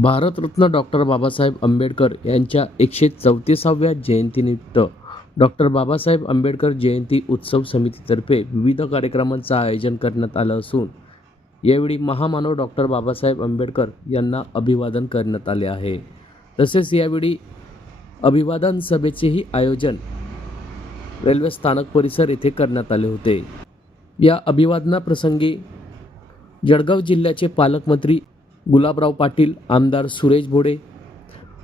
Bharat Ratna doctor Babasaheb Ambedkar यांच्या एकशे चौतीसाव्या जयंतीनिमित्त डॉक्टर बाबासाहेब आंबेडकर जयंती उत्सव समितीतर्फे विविध कार्यक्रमांचं आयोजन करण्यात आलं असून यावेळी महामानव डॉक्टर बाबासाहेब आंबेडकर यांना अभिवादन करण्यात आले आहे. तसेच यावेळी अभिवादन सभेचेही आयोजन रेल्वे स्थानक परिसर येथे करण्यात आले होते. या अभिवादनाप्रसंगी जळगाव जिल्ह्याचे पालकमंत्री गुलाबराव पाटील आमदार सुरेश भोडे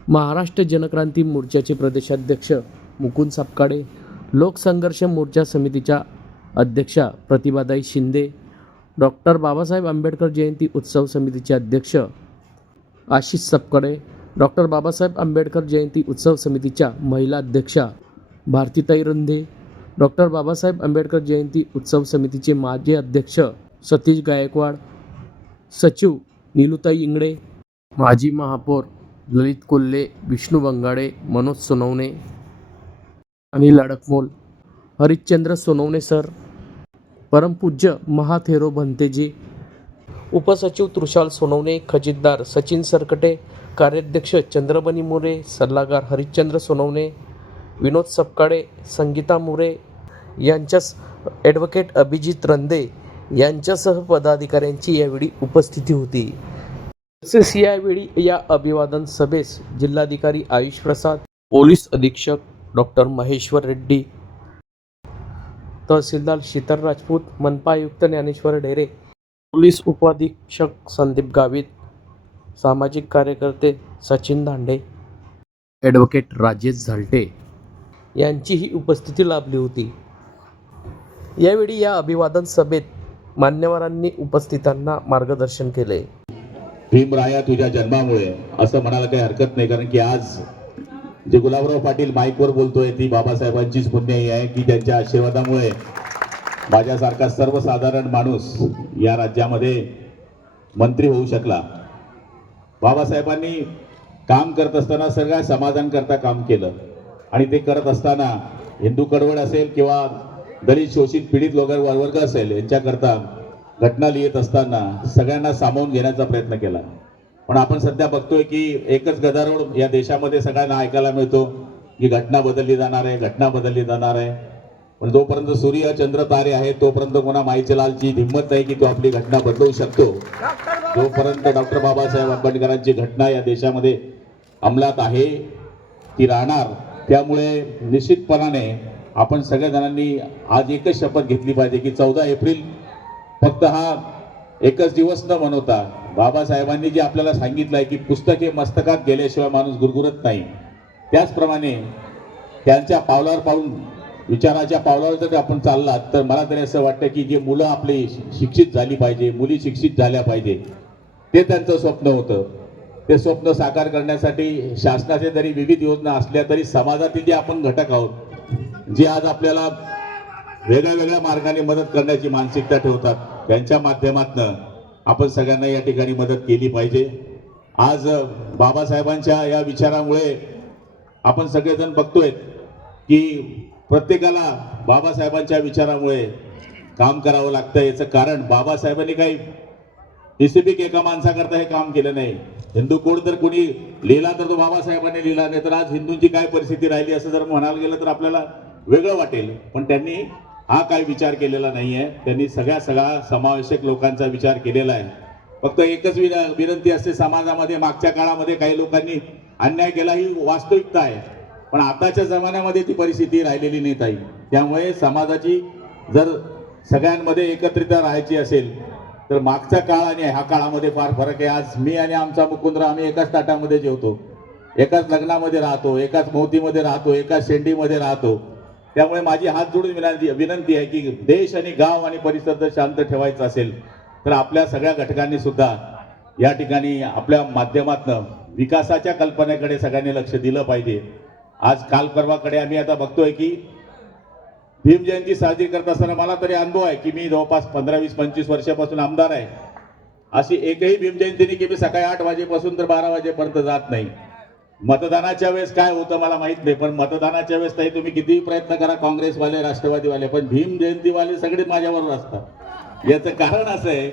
महाराष्ट्र जनक्रांती मोर्चाचे प्रदेशाध्यक्ष मुकुंद सापकाडे लोकसंघर्ष मोर्चा समितीच्या अध्यक्षा प्रतिभादाई शिंदे डॉक्टर बाबासाहेब आंबेडकर जयंती उत्सव समितीचे अध्यक्ष आशिष सपकडे डॉक्टर बाबासाहेब आंबेडकर जयंती उत्सव समितीच्या महिला अध्यक्षा भारतीताई रंधे डॉक्टर बाबासाहेब आंबेडकर जयंती उत्सव समितीचे माजी अध्यक्ष सतीश गायकवाड सचिव नीलुताई इंगळे माजी महापौर ललित कोल्हे विष्णू बंगाडे मनोज सोनवणे अनिल अडकमोल हरिश्चंद्र सोनवणे सर परमपूज्य महाथेरो भंतेजी उपसचिव तुषाल सोनवणे खजिनदार सचिन सरकटे कार्याध्यक्ष चंद्रबनी मोरे सल्लागार हरिश्चंद्र सोनवणे विनोद सपकाळे संगीता मोरे यांच्यास ॲडव्होकेट अभिजित रंदे यांच्यासह पदाधिकाऱ्यांची यावेळी उपस्थिती होती. तसेच यावेळी या अभिवादन सभेस जिल्हाधिकारी आयुष प्रसाद पोलीस अधीक्षक डॉक्टर महेश्वर रेड्डी तहसीलदार शीतल राजपूत मनपा आयुक्त ज्ञानेश्वर ढेरे पोलीस उपाधीक्षक संदीप गावित सामाजिक कार्यकर्ते सचिन दांडे ॲडव्होकेट राजेश झालटे यांचीही उपस्थिती लाभली होती. यावेळी या अभिवादन सभेत मान्यवरांनी उपस्थितांना मार्गदर्शन केले. भीमराया तुझ्या जन्मामुळे असं म्हणायला काही हरकत नाही कारण की आज जे गुलाबराव पाटील माईकवर बोलतोय ती बाबासाहेबांचीच पुण्याई आहे की त्यांच्या आशीर्वादामुळे माझ्यासारखा सर्वसाधारण माणूस या राज्यामध्ये मंत्री होऊ शकला. बाबासाहेबांनी काम करत असताना सगळ्या समाजांकरता काम केलं. आणि ते करत असताना हिंदू कडवड असेल किंवा दलित शोषित पीडित लोक वर्ग असेल यांच्याकरता घटना लिहित असताना सगळ्यांना सामावून घेण्याचा प्रयत्न केला. पण आपण सध्या बघतोय की एकच गदारोळ या देशामध्ये सगळ्यांना ऐकायला मिळतो की घटना बदलली जाणार आहे घटना बदलली जाणार आहे. पण जोपर्यंत सूर्य चंद्र तारे आहे तोपर्यंत कोणा माईचे लालची हिंमत नाही की तो आपली घटना बदलवू शकतो. जोपर्यंत डॉक्टर बाबासाहेब आंबेडकरांची घटना या देशामध्ये अंमलात आहे ती राहणार. त्यामुळे निश्चितपणाने आपण सगळ्या जणांनी आज एकच शपथ घेतली पाहिजे की चौदा एप्रिल फक्त हा एकच दिवस न मनवता बाबासाहेबांनी जे आपल्याला सांगितलं आहे की पुस्तके मस्तकात गेल्याशिवाय माणूस गुरगुरत नाही. त्याचप्रमाणे त्यांच्या पावलावर पाहून विचाराच्या पावलावर जर आपण चाललात तर मला तरी असं वाटतं की जे मुलं आपली शिक्षित झाली पाहिजे मुली शिक्षित झाल्या पाहिजे ते त्यांचं स्वप्न होतं. ते स्वप्न साकार करण्यासाठी शासनाचे जरी विविध योजना असल्या तरी समाजातील जे आपण घटक आहोत जे आज आपल्याला वेगळ्या वेगळ्या मार्गाने मदत करण्याची मानसिकता ठेवतात त्यांच्या माध्यमातनं आपण सगळ्यांना या ठिकाणी मदत केली पाहिजे. आज बाबासाहेबांच्या या विचारामुळे आपण सगळेजण बघतोय की प्रत्येकाला बाबासाहेबांच्या विचारामुळे काम करावं लागतं. याचं कारण बाबासाहेबांनी काही स्पेसिफिक एका माणसाकरता हे काम केलं नाही. हिंदू कोड जर कोणी लिहिला तर तो बाबासाहेबांनी लिहिला नाही तर आज हिंदूंची काय परिस्थिती राहिली असं जर म्हणायला गेलं तर आपल्याला वेगळं वाटेल. पण त्यांनी हा काय विचार केलेला नाही आहे त्यांनी सगळ्या सगळा समावेशक लोकांचा विचार केलेला आहे. फक्त एकच विन- विनंती असते समाजामध्ये मागच्या काळामध्ये काही लोकांनी अन्याय केला ही वास्तविकता आहे. पण आताच्या जमान्यामध्ये ती परिस्थिती राहिलेली नाही ताई. त्यामुळे समाजाची जर सगळ्यांमध्ये एकत्रित राहायची असेल तर मागचा काळ आणि ह्या काळामध्ये फार फरक आहे. आज मी आणि आमचा मुकुंद्र आम्ही एकाच ताटामध्ये जेवतो. एकाच लग्नामध्ये राहतो एकाच मोतीमध्ये राहतो एकाच शेंडीमध्ये राहतो. त्यामुळे माझी हात जोडून विनंती विनंती आहे की देश आणि गाव आणि परिसर जर शांत ठेवायचा असेल तर आपल्या सगळ्या घटकांनी सुद्धा या ठिकाणी आपल्या माध्यमातनं विकासाच्या कल्पनेकडे सगळ्यांनी लक्ष दिलं पाहिजे. आज काल परवाकडे आम्ही आता बघतोय की भीम जयंती साजरी करत असताना मला तरी अनुभव आहे की मी जवळपास पंधरा वीस पंचवीस वर्षापासून आमदार आहे. अशी एकही भीमजयंतीने की मी सकाळी आठ वाजेपासून तर बारा वाजेपर्यंत जात नाही. मतदानाच्या वेळेस काय होतं मला माहीत नाही पण मतदानाच्या वेळेस तरी तुम्ही कितीही प्रयत्न करा काँग्रेसवाले राष्ट्रवादीवाले पण भीम जयंतीवाले सगळे माझ्याबरोबर असतात. याचं कारण असं आहे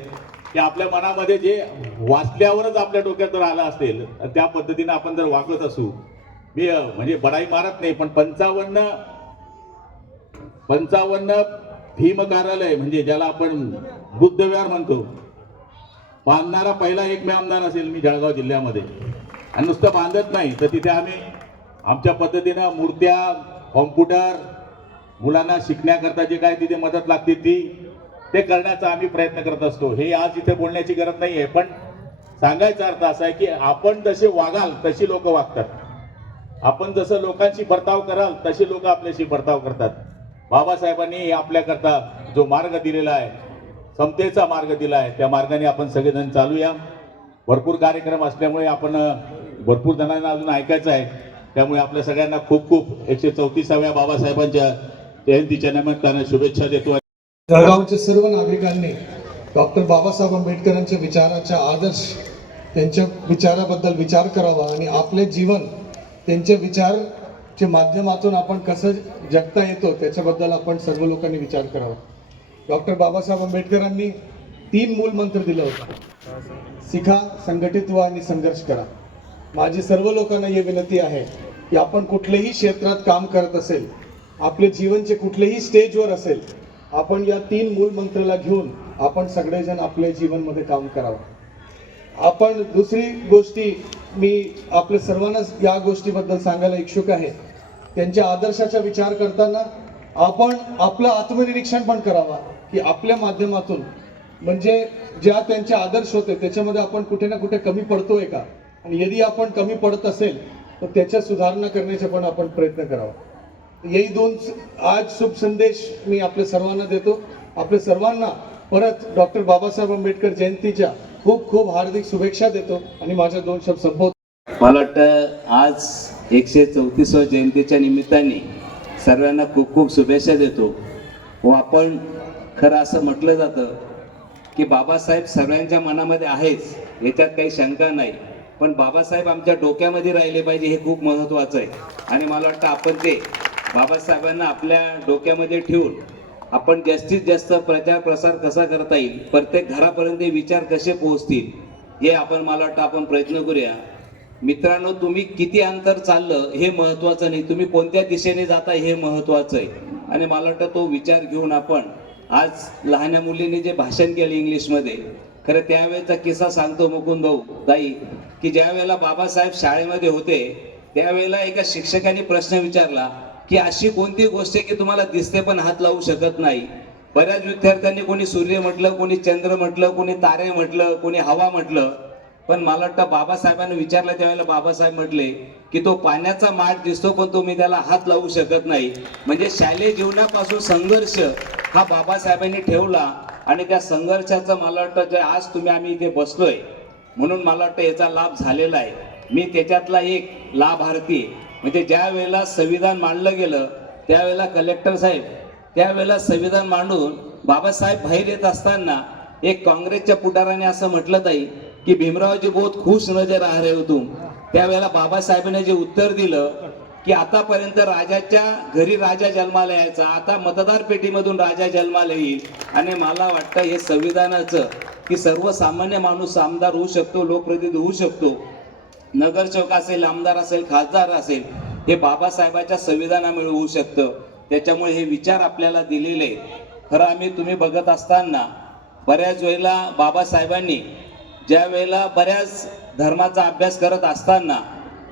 की आपल्या मनामध्ये जे वाचल्यावरच आपल्या डोक्यात जर आलं असेल तर त्या पद्धतीने आपण जर वागत असू मी म्हणजे बडाई मारत नाही पण पंचावन्न पंचावन्न भीम कार्यालय म्हणजे ज्याला आपण बुद्धविहार म्हणतो. बांधणारा पहिला एकमेव आमदार असेल मी जळगाव जिल्ह्यामध्ये. आणि नुसतं बांधत नाही तर तिथे आम्ही आमच्या पद्धतीनं मूर्त्या कॉम्प्युटर मुलांना शिकण्याकरता जे काय तिथे मदत लागते ती ते करण्याचा आम्ही प्रयत्न करत असतो. हे आज इथे बोलण्याची गरज नाही आहे पण सांगायचा अर्थ असा आहे की आपण जसे वागाल तशी लोक वागतात. आपण जसं लोकांशी बर्ताव कराल तसे लोक आपल्याशी बर्ताव करतात. बाबासाहेबांनी आपल्याकरता जो मार्ग दिलेला आहे समतेचा मार्ग दिला आहे त्या मार्गाने आपण सगळेजण चालूया. भरपूर कार्यक्रम असल्यामुळे आपण भरपूर जणांना अजून ऐकायचं आहे. त्यामुळे आपल्या सगळ्यांना खूप खूप एकशे चौतीसाव्या बाबासाहेबांच्या जयंतीच्या निमित्तानं शुभेच्छा देतो जळगावच्या सर्व नागरिकांनी डॉक्टर बाबासाहेब आंबेडकरांच्या विचाराच्या आदर्श त्यांच्या विचाराबद्दल विचार करावा आणि आपले जीवन त्यांच्या विचारच्या माध्यमातून आपण कसं जगता येतो त्याच्याबद्दल आपण सर्व लोकांनी विचार करावा. डॉक्टर बाबासाहेब आंबेडकरांनी तीन मूल मंत्र दिलं होतं. शिखा संघटित व्हा आणि संघर्ष करा. माझी सर्व लोकांना ही विनंती आहे की आपण कुठल्याही क्षेत्रात काम करत असेल आपले जीवनचे कुठलेही स्टेजवर असेल आपण या तीन मूल मंत्राला घेऊन आपण सगळेजण आपल्या जीवनमध्ये काम करावं. आपण दुसरी गोष्टी मी आपल्या सर्वांनाच या गोष्टीबद्दल सांगायला इच्छुक आहे. त्यांच्या आदर्शाचा विचार करताना आपण आपलं आत्मनिरीक्षण पण करावा की आपल्या माध्यमातून. म्हणजे ज्या त्यांचे आदर्श होते त्याच्यामध्ये आपण कुठे ना कुठे कमी पडतोय का? आणि यदि आपण कमी पडत असेल तर त्याच्या सुधारणा करण्याचा पण आपण प्रयत्न करावा. यही दोन आज शुभ संदेश मी आपल्या सर्वांना देतो. आपल्या सर्वांना परत डॉक्टर बाबासाहेब आंबेडकर जयंतीच्या खूप खूप हार्दिक शुभेच्छा देतो आणि माझ्या दोन शब्द संपवतो. मला वाटतं आज एकशे चौतीसव्या जयंतीच्या निमित्ताने सर्वांना खूप खूप शुभेच्छा देतो. व आपण खरं असं म्हटलं जातं की बाबासाहेब सर्वांच्या मनामध्ये आहेच याच्यात काही शंका नाही. पण बाबासाहेब आमच्या डोक्यामध्ये राहिले पाहिजे हे खूप महत्त्वाचं आहे. आणि मला वाटतं आपण ते बाबासाहेबांना आपल्या डोक्यामध्ये ठेवून आपण जास्तीत जास्त प्रचार प्रसार कसा करता येईल प्रत्येक घरापर्यंत विचार कसे पोहोचतील हे आपण मला वाटतं आपण प्रयत्न करूया. मित्रांनो तुम्ही किती अंतर चाललं हे महत्वाचं नाही. तुम्ही कोणत्या दिशेने जाता हे महत्वाचं आहे. आणि मला वाटतं तो विचार घेऊन आपण आज लहान्या मुलीने जे भाषण केलं इंग्लिशमध्ये खरं त्यावेळेचा किस्सा सांगतो मुकुंद भाऊ. ताई की ज्या वेळेला बाबासाहेब शाळेमध्ये होते त्यावेळेला एका शिक्षकाने प्रश्न विचारला की अशी कोणती गोष्ट आहे की तुम्हाला दिसते पण हात लावू शकत नाही? बऱ्याच विद्यार्थ्यांनी कोणी सूर्य म्हटलं कोणी चंद्र म्हटलं कोणी तारे म्हटलं कोणी हवा म्हटलं. पण मला वाटतं बाबासाहेबांनी विचारलं त्यावेळेला बाबासाहेब म्हटले की तो पाण्याचा माठ दिसतो पण तुम्ही त्याला हात लावू शकत नाही. म्हणजे शालेय जीवनापासून संघर्ष हा बाबासाहेबांनी ठेवला आणि त्या संघर्षाचं मला वाटतं जे आज तुम्ही आम्ही इथे बसलोय म्हणून मला वाटतं याचा लाभ झालेला आहे. मी त्याच्यातला एक लाभार्थी म्हणजे ज्या वेळेला संविधान मांडलं गेलं त्यावेळेला कलेक्टर साहेब त्यावेळेला संविधान मांडून बाबासाहेब बाहेर येत असताना एक काँग्रेसच्या पुढाऱ्याने असं म्हटलं ताई की भीमरावजी बहुत खुश नजर आ रहे हो तुम त्यावेळेला बाबासाहेबांनी जे उत्तर दिलं की आतापर्यंत राजाच्या घरी राजा जन्माला यायचा. आता मतदार पेटीमधून राजा जन्माला येईल. आणि मला वाटतं हे संविधानाचं की सर्वसामान्य माणूस आमदार होऊ शकतो लोकप्रतिनिधी होऊ शकतो. नगरसेवक असेल आमदार असेल खासदार असेल हे बाबासाहेबाच्या संविधानामुळे होऊ शकतं. त्याच्यामुळे हे विचार आपल्याला दिलेले खरं आम्ही तुम्ही बघत असताना बऱ्याच वेळेला बाबासाहेबांनी ज्या वेळेला बऱ्याच धर्माचा अभ्यास करत असताना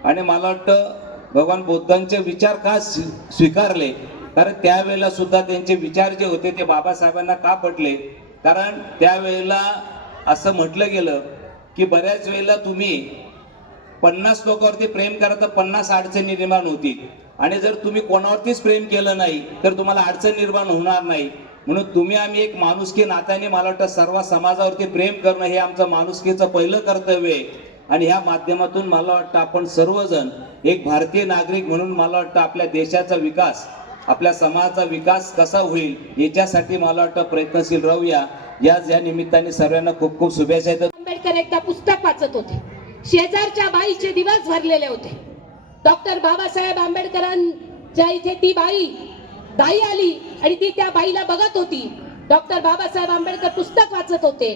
आणि मला वाटतं भगवान बुद्धांचे विचार का स्वीकारले कारण त्यावेळेला सुद्धा त्यांचे विचार जे होते ते बाबासाहेबांना का पटले? कारण त्यावेळेला असं म्हटलं गेलं की बऱ्याच वेळेला तुम्ही पन्नास लोकांवरती प्रेम करा तर पन्नास अडचणी निर्माण होतील. आणि जर तुम्ही कोणावरतीच प्रेम केलं नाही तर तुम्हाला अडचण निर्माण होणार नाही. म्हणून तुम्ही आम्ही एक माणुसकी नात्याने मला वाटतं सर्व समाजावरती प्रेम करणं हे आमचं माणुसकीचं पहिलं कर्तव्य आहे. आणि ह्या माध्यमातून मला वाटतं आपण सर्वजण एक भारतीय नागरिक म्हणून मला वाटतं आपल्या देशाचा विकास आपल्या समाजाचा विकास कसा होईल याच्यासाठी मला वाटतं प्रयत्नशील राहूया. याच या निमित्ताने सर्वांना खूप खूप शुभेच्छा येतात आंबेडकर एकदा पुस्तक वाचत होते. शेजारच्या बाईचे दिवस भरलेले होते. डॉक्टर बाबासाहेब आंबेडकरांच्या इथे ती बाई दाई आली आणि ती त्या बाईला बघत होती. डॉक्टर बाबासाहेब आंबेडकर पुस्तक वाचत होते.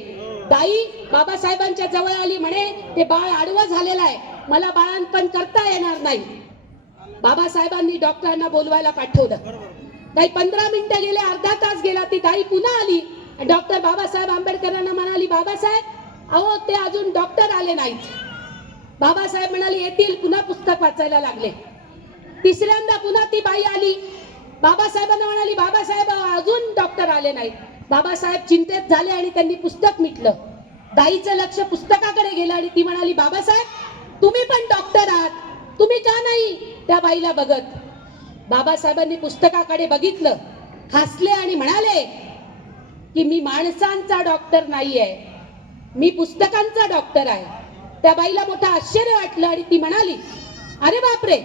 बाई बाबासाहेबांच्या जवळ आली म्हणे ते बाळ आडवं झालेलं आहे. मला बाळांपण करता येणार नाही. बाबासाहेबांनी डॉक्टरांना बोलवायला पाठवलं. ताई पंधरा मिनिटं गेले अर्धा तास गेला ती ताई पुन्हा आली. डॉक्टर बाबासाहेब आंबेडकरांना म्हणाली बाबासाहेब अहो ते अजून डॉक्टर आले नाहीत. बाबासाहेब म्हणाले येतील पुन्हा पुस्तक वाचायला लागले. तिसऱ्यांदा पुन्हा ती बाई आली. बाबासाहेबांना म्हणाली बाबासाहेब अजून डॉक्टर आले नाहीत. बाबासाहेब चिंतेत झाले आणि त्यांनी पुस्तक मिटलं. दाईचं लक्ष पुस्तकाकडे गेलं आणि ती म्हणाली बाबासाहेब तुम्ही पण डॉक्टर आहात. तुम्ही का नाही त्या बाईला बघत? बाबासाहेबांनी पुस्तकाकडे बघितलं हसले आणि म्हणाले की मी माणसांचा डॉक्टर नाही आहे मी पुस्तकांचा डॉक्टर आहे. त्या बाईला मोठं आश्चर्य वाटलं आणि ती म्हणाली अरे बापरे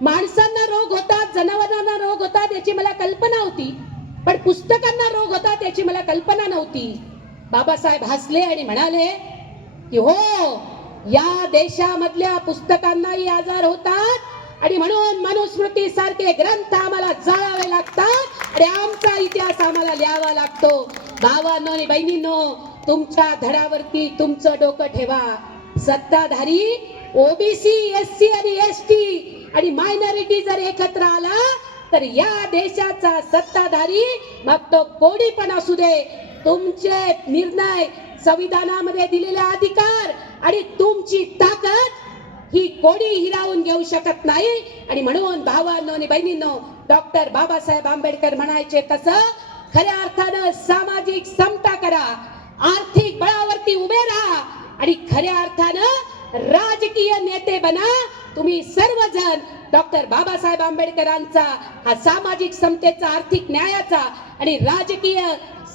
माणसांना रोग होतात जनावरांना रोग होतात याची मला कल्पना होती. पण पुस्तकांना रोग होतात याची मला कल्पना नव्हती. बाबासाहेब हसले आणि म्हणाले की हो या देशामधल्या पुस्तकांनाही आजार होतात आणि म्हणून मनुस्मृती सारखे ग्रंथ आम्हाला जाळावे लागतात आणि आमचा इतिहास आम्हाला लिहावा लागतो. भावांनो आणि बहिणींनो तुमच्या धडावरती तुमचं डोकं ठेवा. सत्ताधारी ओबीसी एस सी आणि एस टी आणि मायनॉरिटी जर एकत्र आला तर या देशाचा सत्ताधारी मग तो कोणी पण असू दे. तुमचे निर्णय संविधानामध्ये दिलेले अधिकार आणि तुमची ताकद ही कोणी हिरावून घेऊ शकत नाही. आणि म्हणून भावांनो आणि बहिणींनो डॉक्टर बाबासाहेब आंबेडकर म्हणायचे तसं खऱ्या अर्थानं सामाजिक समता करा आर्थिक बळावरती उभे राहा आणि खऱ्या अर्थानं राजकीय नेते बना. तुम्ही सर्वजण डॉक्टर बाबासाहेब आंबेडकरांचा हा सामाजिक समतेचा आर्थिक न्यायाचा आणि राजकीय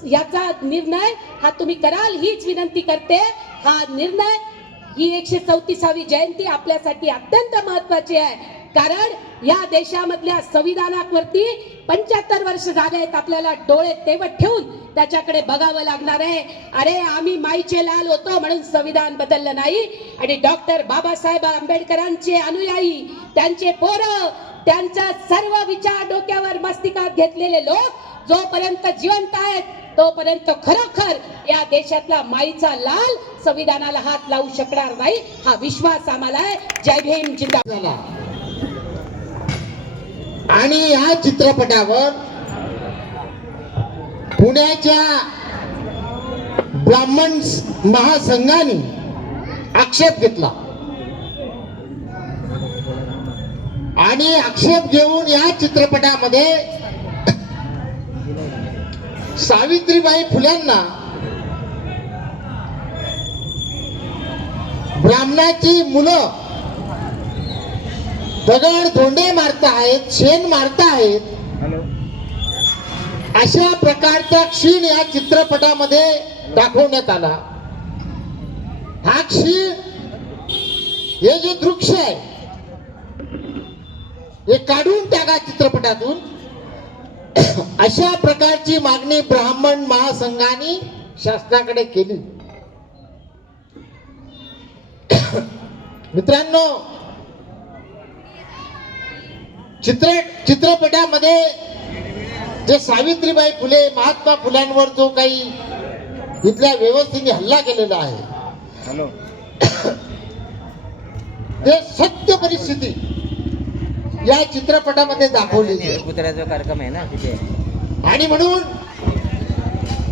याचा निर्णय हा तुम्ही कराल हीच विनंती करते. हा निर्णय ही एकशे चौतीसावी जयंती आपल्यासाठी अत्यंत महत्वाची आहे. कारण या देशामधल्या संविधानावरती पंच्याहत्तर वर्ष झाले आहेत आपल्याला डोळे तेवत ठेवून त्याच्याकडे बघावं लागणार आहे. अरे आम्ही माईचे लाल होतो म्हणून संविधान बदललं नाही. आणि डॉक्टर बाबासाहेब आंबेडकरांचे अनुयायी त्यांचे पोरं त्यांचा सर्व विचार डोक्यावर मस्तिकात घेतलेले लोक जोपर्यंत जिवंत आहेत तोपर्यंत खरोखर या देशातला माईचा लाल संविधानाला हात लावू शकणार नाही हा विश्वास आम्हाला आहे. जय भीम जिंदाबाद. आणि या चित्रपटावर पुण्याच्या ब्राह्मण महासंघाने आक्षेप घेतला. आणि आक्षेप घेऊन या चित्रपटामध्ये सावित्रीबाई फुल्यांना ब्राह्मणाची मुलं दगड धोंडे मारतायत शेण मारतायत अशा प्रकारचा क्षीण या चित्रपटामध्ये दाखवण्यात आला. हा क्षीण हे जे दृश्य आहे हे काढून टाका चित्रपटातून. अशा प्रकारची मागणी ब्राह्मण महासंघाने शासनाकडे केली. मित्रांनो चित्र चित्रपटामध्ये जे सावित्रीबाई फुले महात्मा फुल्यांवर जो काही इथल्या व्यवस्थेने हल्ला केलेला आहे. ते सत्य परिस्थिती या चित्रपटामध्ये दाखवलेली आहे. कुत्र्याचा कार्यक्रम आहे ना तिथे. आणि म्हणून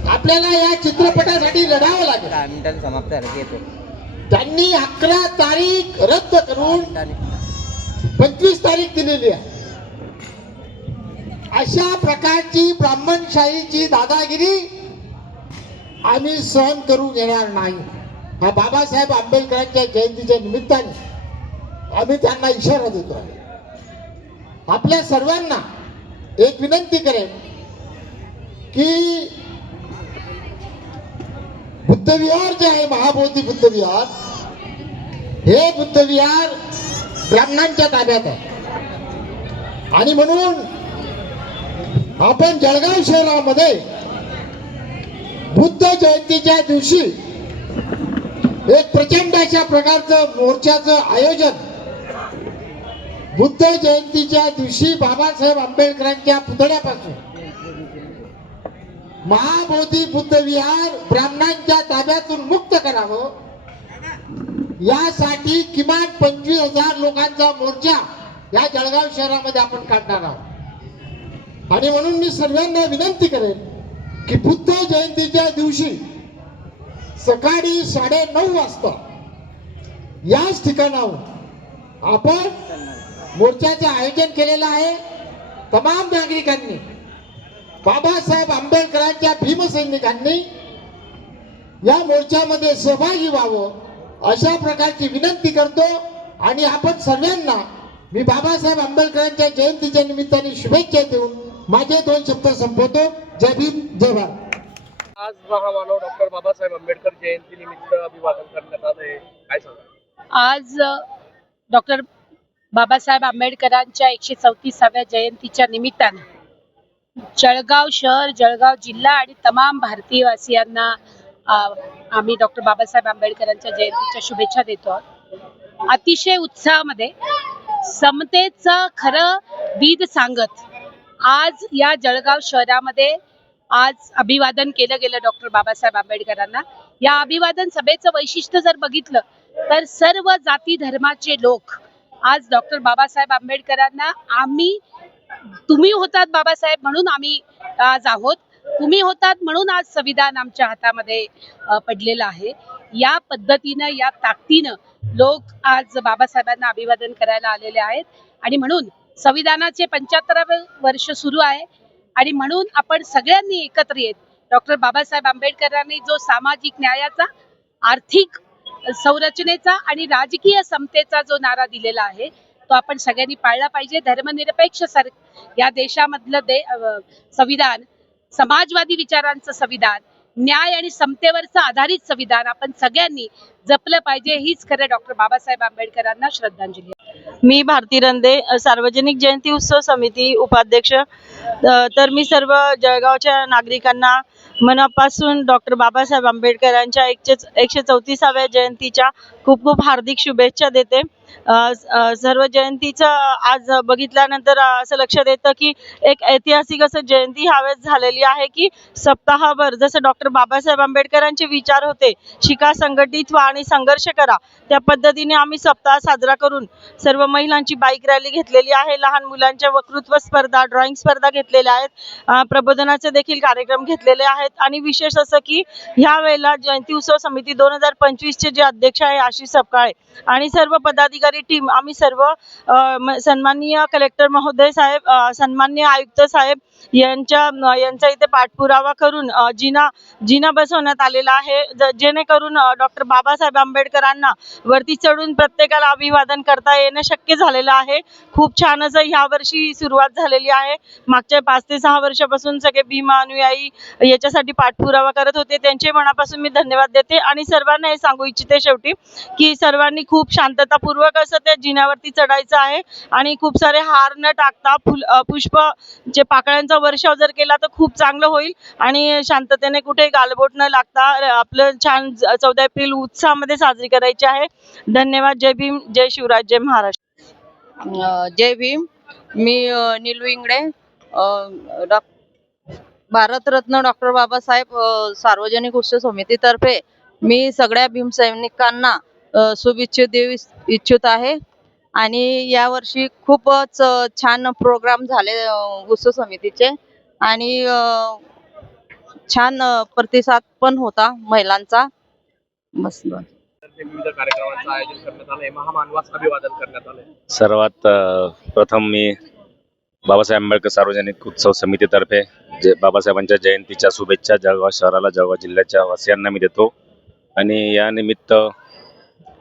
आपल्याला या चित्रपटासाठी लढावं लागेल. समाप्त त्यांनी अकरा तारीख रद्द करून पंचवीस तारीख दिलेली आहे. अशा प्रकारची ब्राह्मणशाहीची दादागिरी आम्ही सहन करू घेणार नाही. हा बाबासाहेब आंबेडकरांच्या जयंतीच्या निमित्ताने आम्ही त्यांना इशारा देतो आहे. आपल्या सर्वांना एक विनंती करेन की बुद्धविहार जे आहे महाबोधी बुद्धविहार हे बुद्धविहार ब्राह्मणांच्या ताब्यात आहे. आणि म्हणून आपण जळगाव शहरामध्ये बुद्ध जयंतीच्या दिवशी एक प्रचंड अशा प्रकारचं मोर्चाचं आयोजन बुद्ध जयंतीच्या दिवशी बाबासाहेब आंबेडकरांच्या पुतळ्यापासून. महाबोधी बुद्ध विहार ब्राह्मणांच्या ताब्यातून मुक्त करावं. यासाठी किमान पंचवीस हजार लोकांचा मोर्चा या जळगाव शहरामध्ये आपण काढणार आहोत. आणि म्हणून मी सर्वांना विनंती करेन की बुद्ध जयंतीच्या दिवशी सकाळी साडे नऊ वाजता याच ठिकाणाहून आपण मोर्चाचे आयोजन केलेलं आहे तमाम नागरिकांनी बाबासाहेब आंबेडकरांच्या भीमसैनिकांनी या मोर्चामध्ये सहभागी व्हावं अशा प्रकारची विनंती करतो आणि आपण सर्वांना मी बाबासाहेब आंबेडकरांच्या जयंतीच्या निमित्ताने शुभेच्छा देऊन माझे दोन शब्द संपवतो. जय भीम जय भारत. आज महामानव डॉक्टर बाबासाहेब आंबेडकर जयंती निमित्त अभिवादन करण्यात आलंय काय सांगा आज डॉक्टर बाबासाहेब आंबेडकरांच्या एकशे चौतीसाव्या जयंतीच्या निमित्तानं जळगाव शहर जळगाव जिल्हा आणि तमाम भारतीयवासियांना आम्ही डॉक्टर बाबासाहेब आंबेडकरांच्या जयंतीच्या शुभेच्छा देतो आहोत. अतिशय उत्साहामध्ये समतेचं खरं बीज सांगत आज या जळगाव शहरामध्ये आज अभिवादन केलं गेलं डॉक्टर बाबासाहेब आंबेडकरांना. या अभिवादन सभेचं वैशिष्ट्य जर बघितलं तर सर्व जाती धर्माचे लोक आज डॉक्टर बाबासाहेब आंबेडकरांना आम्ही तुम्ही होतात बाबासाहेब म्हणून आम्ही आज आहोत. तुम्ही होतात म्हणून आज संविधान आमच्या हातामध्ये पडलेलं आहे. या पद्धतीनं या ताकदीनं लोक आज बाबासाहेबांना अभिवादन करायला आलेले आहेत. आणि म्हणून संविधानाचे पंच्याहत्तरावे वर्ष सुरू आहे. आणि म्हणून आपण सगळ्यांनी एकत्र येत डॉक्टर बाबासाहेब आंबेडकरांनी जो सामाजिक न्यायाचा आर्थिक संरचनेचा आणि राजकीय समतेचा जो नारा दिलेला आहे तो आपण सगळ्यांनी पाळला पाहिजे. धर्मनिरपेक्ष सर या देशामधलं दे संविधान समाजवादी विचारांचं संविधान न्याय आणि समतेवरचं आधारित संविधान आपण सगळ्यांनी जपलं पाहिजे. हीच खरं डॉक्टर बाबासाहेब आंबेडकरांना श्रद्धांजली मी भारती रंदे सार्वजनिक जयंती उत्सव समिती उपाध्यक्ष. तर मी सर्व जळगावच्या नागरिकांना मनापासून डॉक्टर बाबासाहेब आंबेडकरांच्या एकशे एकशे चौतीसाव्या जयंतीच्या खूप खूप हार्दिक शुभेच्छा देते. सर्व जयंतीचं आज बघितल्यानंतर असं लक्षात येतं की एक ऐतिहासिक असं जयंती ह्यावेळेस झालेली आहे की सप्ताहभर जसं डॉक्टर बाबासाहेब आंबेडकरांचे विचार होते शिका संघटित व्हा आणि संघर्ष करा त्या पद्धतीने आम्ही सप्ताह साजरा करून सर्व महिलांची बाईक रॅली घेतलेली आहे लहान मुलांच्या वक्तृत्व स्पर्धा ड्रॉइंग स्पर्धा घेतलेल्या आहेत प्रबोधनाचे देखील कार्यक्रम घेतलेले आहेत आणि विशेष असं की ह्या वेळेला जयंती उत्सव समिती दोन हजार पंचवीसचे जे अध्यक्ष आहे आशिष सपकाळे आणि सर्व पदाधिकारी टीम आम्ही सर्व सन्माननीय कलेक्टर महोदय साहेब सन्माननीय आयुक्त साहेब यांच्या यांचा इथे पाठपुरावा करून जिना जिना बसवण्यात आलेला आहे. जेणेकरून डॉक्टर बाबासाहेब आंबेडकरांना वरती चढून प्रत्येकाला अभिवादन करता येणं शक्य झालेलं आहे. खूप छान असं ह्या वर्षी सुरुवात झालेली आहे. मागच्या पाच ते सहा वर्षापासून सगळे भीमा अनुयायी याच्यासाठी पाठपुरावा करत होते. त्यांचे मनापासून मी धन्यवाद देते आणि सर्वांना हे सांगू इच्छिते शेवटी की सर्वांनी खूप शांततापूर्वक कसं त्या जिन्यावरती चढायचं आहे. आणि खूप सारे हार न टाकता फुल पुष्प जे पाकळ्यांचा वर्षाव जर केला तर खूप चांगलं होईल. आणि शांततेने कुठे गालबोट न लागता आपलं छान चौदा एप्रिल उत्साहामध्ये साजरी करायची आहे. धन्यवाद. जय भीम. जय शिवराज. जय महाराष्ट्र. जय भीम. मी अ, नीलू इंगडे. अ, डॉ भारतरत्न डॉक्टर बाबासाहेब सार्वजनिक उत्सव समितीतर्फे मी सगळ्या भीमसैनिकांना शुभेच्छा देऊ इच- इच्छित आहे. आणि यावर्षी खूपच अ, छान प्रोग्राम झाले उत्सव समितीचे. आणि छान प्रतिसाद पण होता महिलांचा. बस सर्वात प्रथम मी बाबासाहेब आंबेडकर सार्वजनिक उत्सव समितीतर्फे जे बाबासाहेबांच्या जयंतीच्या शुभेच्छा जळगाव शहराला जळगाव जिल्ह्याच्या वासियांना मी देतो. आणि या निमित्त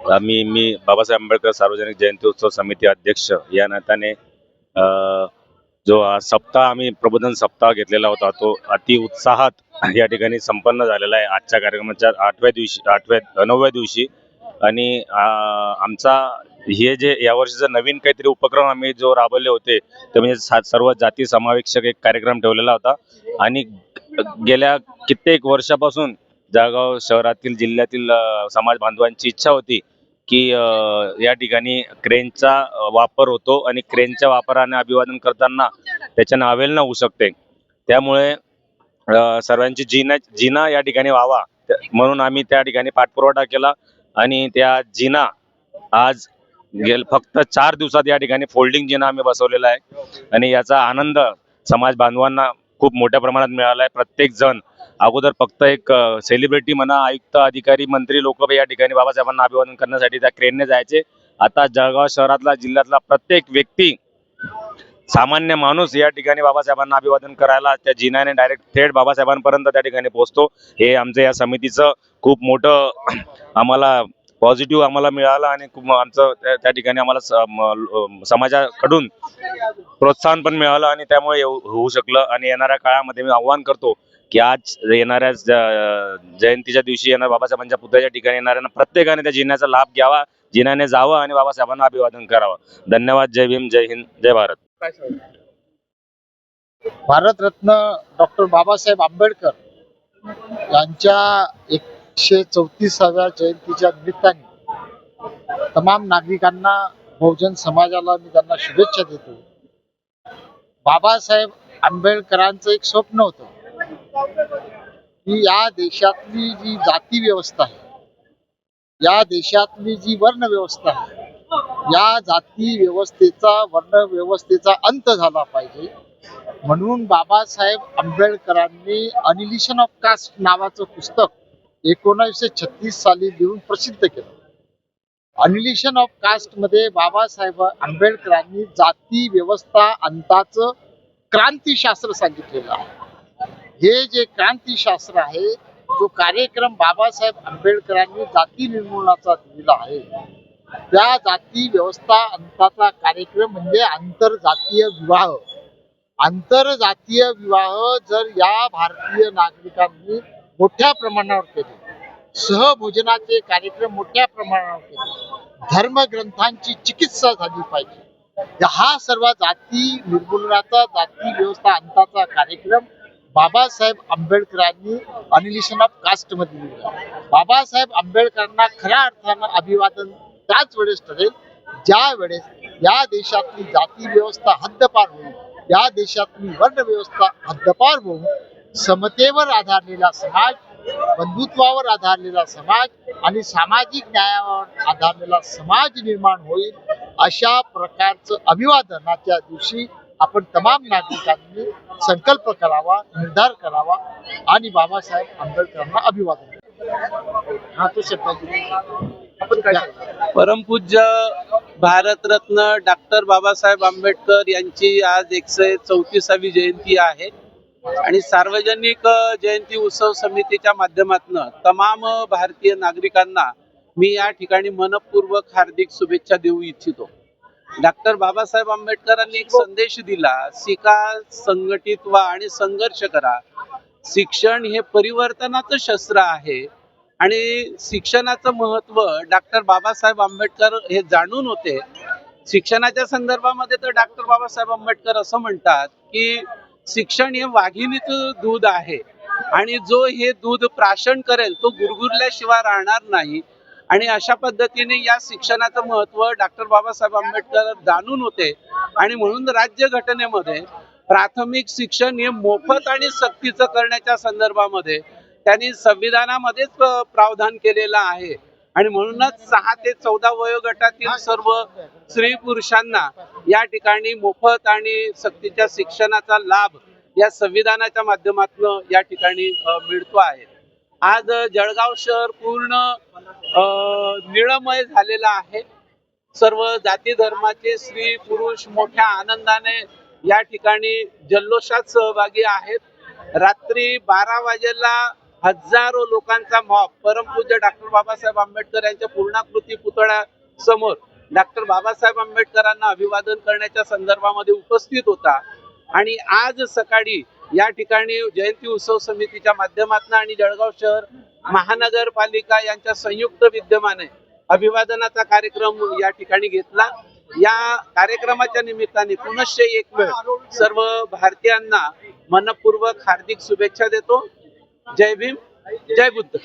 आम्ही मी बाबासाहेब आंबेडकर सार्वजनिक जयंती उत्सव समिती अध्यक्ष. या नात्याने जो सप्ताह आम्ही प्रबोधन सप्ताह घेतलेला होता तो अति उत्साहात या ठिकाणी संपन्न झालेला आहे. आजच्या कार्यक्रमाच्या आठव्या दिवशी आठव्या नवव्या दिवशी. आणि आमचा हे जे यावर्षीचं नवीन काहीतरी उपक्रम आम्ही जो राबवले होते ते म्हणजे सर्व जाती समावेशक एक कार्यक्रम ठेवलेला होता. आणि गेल्या कित्येक वर्षापासून जळगाव शहरातील जिल्ह्यातील समाज बांधवांची इच्छा होती की या ठिकाणी क्रेनचा वापर होतो आणि क्रेनच्या वापराने अभिवादन करताना त्याच्यानं अवेल होऊ शकते. त्यामुळे सर्वांची जीना जिना या ठिकाणी व्हावा. म्हणून आम्ही त्या ठिकाणी पाठपुरवठा केला आणि त्या जिना आज गेल फक्त चार दिवसात या ठिकाणी फोल्डिंग जिना आम्ही बसवलेला आहे. आणि याचा आनंद समाज बांधवांना खूप मोठ्या प्रमाणात मिळाला आहे प्रत्येक जण. अगोदर फक्त एक सेलिब्रिटी म्हणा आयुक्त अधिकारी मंत्री लोक या ठिकाणी बाबासाहेबांना अभिवादन करण्यासाठी त्या क्रेनने जायचे. आता जळगाव शहरातला जिल्ह्यातला प्रत्येक व्यक्ती सामान्य माणूस या ठिकाणी बाबासाहेबांना अभिवादन करायला त्या जिनाने डायरेक्ट थेट बाबासाहेबांपर्यंत त्या ठिकाणी पोहोचतो. हे आमचं या समितीचं खूप मोठं आम्हाला पॉझिटिव्ह आम्हाला मिळालं आणि आमचं त्या ठिकाणी आम्हाला समाजाकडून प्रोत्साहन पण मिळालं आणि त्यामुळे होऊ शकलं. आणि येणाऱ्या काळामध्ये मी आव्हान करतो की आज येणाऱ्या जयंतीच्या दिवशी येणार बाबासाहेबांच्या पुतळ्याच्या ठिकाणी येणाऱ्यांना प्रत्येकाने त्या जिन्याचा लाभ घ्यावा जिन्याने जावं आणि बाबासाहेबांना अभिवादन करावं. धन्यवाद. जय भीम जय हिंद जय भारत. भारतरत्न डॉक्टर बाबासाहेब आंबेडकर यांच्या एकशे चौतीसाव्या जयंतीच्या निमित्ताने तमाम नागरिकांना बहुजन समाजाला मी त्यांना शुभेच्छा देतो. बाबासाहेब आंबेडकरांचं एक स्वप्न होतं की या देशातली जी जाती व्यवस्था आहे या देशातली जी वर्ण व्यवस्था आहे या जाती व्यवस्थेचा वर्ण व्यवस्थेचा अंत झाला पाहिजे. म्हणून बाबासाहेब आंबेडकरांनी अनिलिशन ऑफ कास्ट नावाचं पुस्तक एकोणीसशे छत्तीस साली लिहून प्रसिद्ध केलं. अनिलिशन ऑफ कास्टमध्ये बाबासाहेब आंबेडकरांनी जाती व्यवस्था अंताच क्रांतीशास्त्र सांगितलेलं आहे. हे जे क्रांतीशास्त्र आहे जो कार्यक्रम बाबासाहेब आंबेडकरांनी जाती निर्मूलनाचा दिलेला आहे त्या जाती व्यवस्था अंताचा कार्यक्रम म्हणजे आंतरजातीय विवाह. आंतरजातीय विवाह जर या भारतीय नागरिकांनी मोठ्या प्रमाणावर केले. सहभोजनाचे कार्यक्रम मोठ्या प्रमाणावर केले. धर्मग्रंथांची चिकित्सा झाली पाहिजे. हा सर्व जाती निर्मूलनाचा जाती व्यवस्था अंताचा कार्यक्रम बाबासाहेब आंबेडकरांनी अनिलिशन ऑफ कास्टमध्ये लिहिला. बाबासाहेब आंबेडकरांना खऱ्या अर्थानं अभिवादन त्याच वेळेस ठरेल ज्या वेळेस या देशातली जाती व्यवस्था हद्दपार होईल या देशातली वर्ण व्यवस्था हद्दपार होऊन समतेवर आधारलेला समाज बंधुत्वावर आधारलेला समाज आणि सामाजिक न्यायावर आधारलेला समाज निर्माण होईल अशा प्रकारचं अभिवादनाच्या दिवशी आपण तमाम नागरिकांनी संकल्प करावा निर्धार करावा आणि बाबासाहेब आंबेडकरांना अभिवादन हा तो शब्द आपण काय परमपूज्य भारतरत्न डॉक्टर बाबासाहेब आंबेडकर यांची आज एकशे चौतीसावी जयंती आहे. आणि सार्वजनिक जयंती उत्सव समितीच्या माध्यमातून तमाम भारतीय नागरिकांना मी या ठिकाणी मनपूर्वक हार्दिक शुभेच्छा देऊ इच्छितो. डॉक्टर बाबासाहेब आंबेडकरांनी एक संदेश दिला शिका संघटित व्हा आणि संघर्ष करा. शिक्षण हे परिवर्तनाचं शस्त्र आहे आणि शिक्षणाचं महत्त्व डॉक्टर बाबासाहेब आंबेडकर हे जाणून होते. शिक्षणाच्या संदर्भामध्ये तर डॉक्टर बाबासाहेब आंबेडकर असं म्हणतात की शिक्षण हे वाघिणीचं दूध आहे. आणि जो हे दूध प्राशन करेल तो गुरगुरल्याशिवाय राहणार नाही. आणि अशा पद्धतीने या शिक्षणाचं महत्त्व डॉक्टर बाबासाहेब आंबेडकर जाणून होते. आणि म्हणून राज्य घटनेमध्ये प्राथमिक शिक्षण हे मोफत आणि सक्तीचं करण्याच्या संदर्भामध्ये त्यांनी संविधानामध्येच प्रावधान केलेलं आहे. आणि म्हणूनच सहा ते चौदा वयोगटातील सर्व स्त्री पुरुषांना या ठिकाणी मोफत आणि सक्तीच्या शिक्षणाचा लाभ या संविधानाच्या माध्यमातून या ठिकाणी मिळतो आहे. आज जळगाव शहर पूर्ण निळमय झालेलं आहे. सर्व जाती धर्माचे स्त्री पुरुष मोठ्या आनंदाने या ठिकाणी जल्लोषात सहभागी आहेत. रात्री बारा वाजेला हजारो लोकांचा मॉब. परमपूज्य डॉक्टर बाबासाहेब आंबेडकर यांच्या पूर्णाकृती पुतळ्या समोर डॉक्टर बाबासाहेब आंबेडकरांना अभिवादन करण्याच्या संदर्भामध्ये उपस्थित होता. आणि आज सकाळी या ठिकाणी जयंती उत्सव समितीच्या माध्यमातून आणि जळगाव शहर महानगरपालिका यांच्या संयुक्त विद्यमाने अभिवादनाचा कार्यक्रम या ठिकाणी घेतला. या कार्यक्रमाच्या निमित्ताने पुनश्च एक वेळ सर्व भारतीयांना मनपूर्वक हार्दिक शुभेच्छा देतो. जय भीम जय बुद्ध.